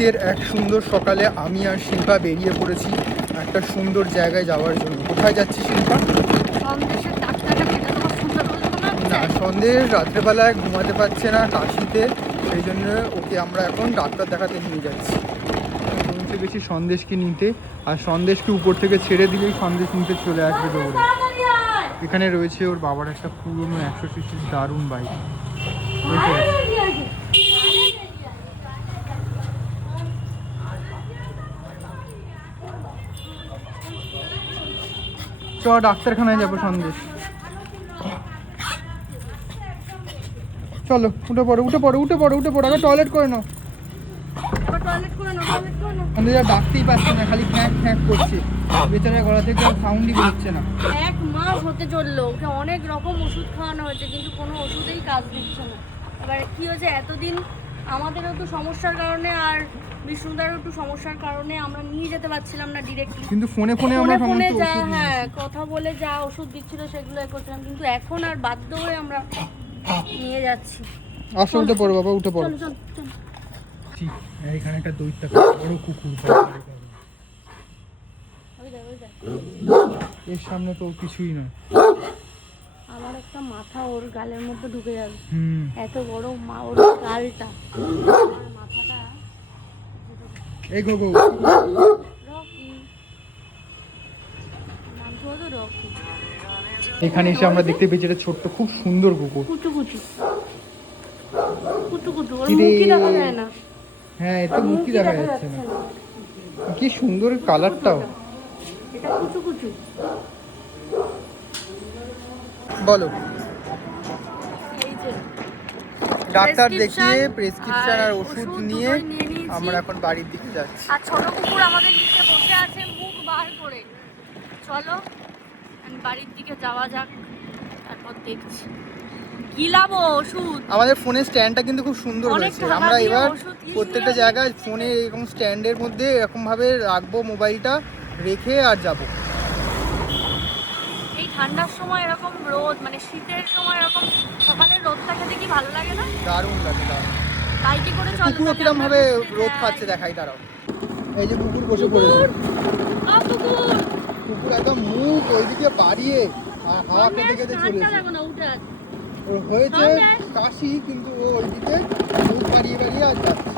শীতের এক সুন্দর সকালে আমি আর শিল্পা বেরিয়ে পড়েছি একটা সুন্দর জায়গায় যাওয়ার জন্য। কোথায় যাচ্ছি শিল্পা? না, সন্দেশ রাত্রেবেলায় ঘুমাতে পারছে না কাশিতে, সেই জন্য ওকে আমরা এখন ডাক্তার দেখাতে নিয়ে যাচ্ছি। পৌঁছে গেছি সন্দেশকে নিতে, আর সন্দেশকে উপর থেকে ছেড়ে দিলেই সন্দেশ নিতে চলে আসবে দৌড়ে। এখানে রয়েছে ওর বাবার একটা পুরনো 100 সিসির দারুণ বাইক। চ ডাক্তারখানায় যাবো সন্দেশ। চলো উঠে পড়ো উঠে পড়ো উঠে পড়ো উঠে পড়ো, আগে টয়লেট করে নাও। ডাকতেই পারছে না, খালি ফ্যাঁক ফ্যাঁক করছে, বেচারা গলা থেকে সাউন্ডই বেরোচ্ছে না। 1 মাস হতে চললো, ওকে অনেক রকম ওষুধ খাওয়ানো হয়েছে কিন্তু কোনো ওষুধেই কাজ দিচ্ছে না। এবার কি হয়েছে, এতদিন আমাদেরও একটু সমস্যার কারণে আর বিষ্ণুদারও একটু সমস্যার কারণে আমরা নিয়ে যেতে পারছিলাম না ডিরেক্টলি, কিন্তু ফোনে ফোনে আমরা ফোনে যা কথা বলে যা ওষুধ দিচ্ছিল সেগুলো করছিলাম, কিন্তু এখন আর বাধ্য হয়ে আমরা নিয়ে যাচ্ছি। আসো উঠে পড়ো বাবা উঠে পড়ো। চল এখানে একটা দৈত্য বড় কুকুর, এর সামনে তো কিছুই না। আমার একটা মাথা ওর গালের মধ্যে ঢুকে যাবে, এত বড় ওর গালটা, মাথাটা। এই গো গো রকি, নাম তো রকি। এখানে এসে আমরা দেখতে পেয়েছি একটা ছোট্ট খুব সুন্দর কুকুর, কুচু কুচু কুচু কুচু, ওর মুখই দেখা যায় না। হ্যাঁ, এটা মুখই দেখা যাচ্ছে না। কি সুন্দর কালারটাও। এটা কুচু কুচু। বলো। এই যে ডাক্তার দেখিয়ে প্রেসক্রিপশন আর ওষুধ নিয়ে আমরা এখন বাড়ির দিকে যাচ্ছি। আর ছোট কুকুর আমাদের নিচে বসে আছে মুখ বার করে। চলো বাড়ির দিকে যাওয়া যাক, তারপর দেখছি গিলাবো ওষুধ। আমাদের ফোনের স্ট্যান্ডটা কিন্তু খুব সুন্দর হয়েছে। আমরা এবার প্রত্যেকটা জায়গায় ফোনে এরকম স্ট্যান্ডের মধ্যে এরকম ভাবে রাখবো, মোবাইলটা রেখে আর যাব। এই ঠান্ডার সময় এরকম রোদ, মানে শীতের সময় এরকম সকালের রোদটা খেতে কি ভালো লাগে না? দারুণ লাগে দারুণ। বাইকে করে চল। কুকুর কিরকম ভাবে রোদ খাচ্ছে দেখাই, দাঁড়াও। এই যে কুকুর বসে পড়েছে। কুকুর একদম মুখ ওইদিকে বাড়িয়ে হাওয়া খেতে খেতে চলেছে। ওর হয়েছে কাশি, কিন্তু ও ওইদিকে মুখ বাড়িয়ে বাড়িয়ে আর যাচ্ছে।